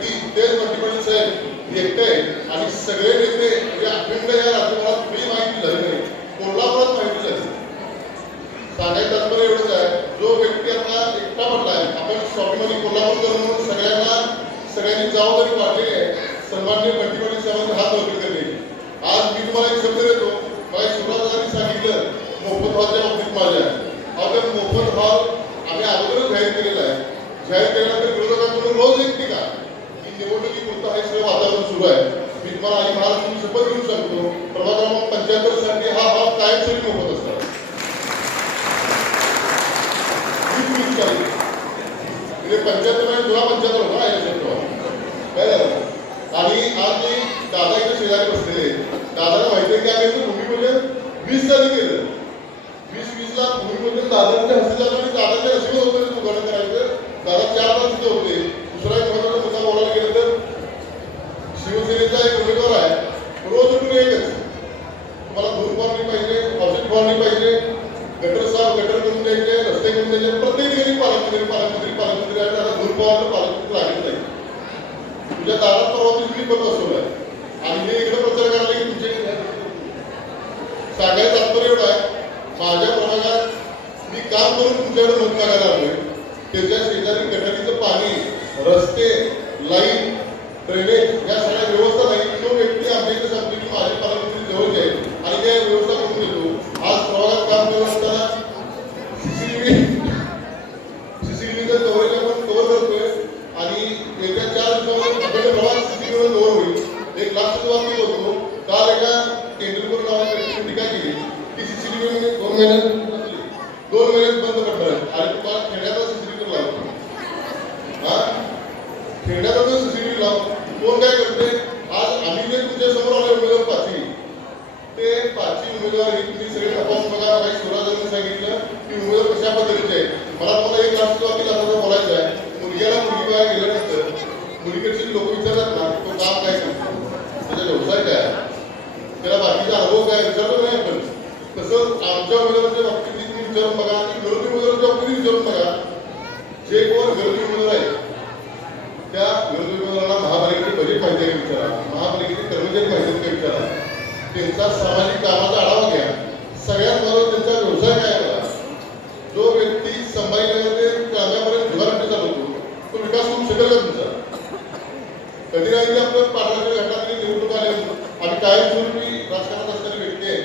व्यक्ती तेच मंत्री साहेब एकटे आणि सगळे नेते म्हणजे अखंड या राज्यभरात कुठेही माहिती झाली नाही, कोल्हापुरात माहिती झाली. सांगायचं तात्पर्य एवढंच आहे, जो व्यक्ती आता एकटा म्हटलाय, आपण स्वाभिमानी कोल्हापूर करून म्हणून सगळ्यांनी जबाबदारी वाटलेली आहे. सन्माननीय मंत्री साहेबांनी हात वरती करणे. आज मी तुम्हाला एक शब्द देतो, मला शिवराजांनी सांगितलं मोफत हॉलच्या बाबतीत माझ्या अगर मोफत हॉल आम्ही अगोदरच जाहीर केलेला आहे. जाहीर केल्यानंतर विरोधकांकडून रोज एक टीका की निवडणुकीपुरतं हे सगळं वातावरण सुरू आहे. मी तुम्हाला आणि महाराष्ट्राची शपथ घेऊन सांगतो, प्रभाग क्रमांक 75 साठी हा हॉल कायमस्वरूपी मोफत असणार. म्हणजे 75 म्हणजे जुना 75 होता काय झालं. आणि आज मी दादा इथे शेजारी बसलेले, दादाला माहिती आहे की आम्ही भूमिपूजन 20 साली केलं. 20 ला भूमिपूजन दादांच्या हस्ते झालं आणि दादाच्या नशिबात होतं ते उघडणं करायचं. दादा 4 तास तिथे होते. दुसरा एक महत्वाचा मुद्दा बोलायला गेलं तर शिवसेनेचा एक उमेदवार आहे, रोज उठून एकच, तुम्हाला धूर फवारणी पाहिजे, औषध फवारणी पाहिजे, गटर साफ गटर करून द्यायचे, रस्ते करून द्यायचे. प्रत्येक ठिकाणी पालकमंत्री आणि आता धूर फवारणी पालकमंत्री लागत नाही. तुझ्या दारात परवा तुम्ही पण बसवलाय आणि हे इकडे प्रचार करायला की तुमचे सांगायचं तात्पर्य एवढं आहे, माझ्या प्रभागात मी काम करून तुमच्याकडे मत मागायला आलोय. त्याच्या शेजारी गटारीचं पाणी, रस्ते, लाईन, ड्रेनेज या सगळ्या व्यवस्था नाही. तो व्यक्ती आमच्या इथे सांगतो की माझे पालकमंत्री जवळ जाईल आणि त्या व्यवस्था करून देतो. आज प्रभागात काम करत असताना सीसीटीव्हीचं कव्हरेज आपण कव्हर करतोय आणि येत्या 4 दिवसामध्ये आपल्याला प्रभाग सीसीटीव्हीवर कव्हर होईल. 1 लाख बाबतीत होतो. काल एका केंद्रपूर नावाच्या व्यक्तीने टीका केली की सीसीटीव्ही 2 महिन्यात बंद करणार आणि तुम्हाला खेड्याचा सीसीटीव्ही लावतो. हा खेड्याचा जो सीसीटीव्ही लावतो कोण काय करते. आज आम्ही जे तुमच्या समोर आले उमेदवार 5 ते 5 उमेदवार हे तुम्ही सगळे तपासून बघा. काही शिवराजांनी सांगितलं की उमेदवार कशा पद्धतीचे आहे. मला तुम्हाला 1 लाख आता बोलायचं आहे. मुलग्याला मुलगी बाहेर गेल्यानंतर मुलीकडची लोक विचारतात ना तो काम काय करतो, त्याचा व्यवसाय काय, त्याला बाकीचा अनुभव काय विचारतो नाही आपण. तसं आमच्या उमेदवाराच्या बाबतीत तुम्ही विचारून बघा आणि विरोधी उमेदवाराच्या बाबतीत विचारून बघा. जे कोण विरोधी उमेदवार आहेत त्या विरोधी उमेदवारांना महापालिकेचे बजेट माहिती आहे का विचारा, महापालिकेचे कर्मचारी माहिती आहेत का विचारा, त्यांचा सामाजिक कामाचा आढावा घ्या. सगळ्यात महत्त्वाचा त्यांचा व्यवसाय काय आहे. जो व्यक्ती संभाजीनगर ते कांद्यापर्यंत जुगारपट्टी चालवतो तो विकास होऊ शकेल का तुमचा. कधी नाही आपलं पाटलाच्या घटनातली निवडणूक आली, आम्ही कायमस्वरूपी राजकारणात असणारी व्यक्ती आहे.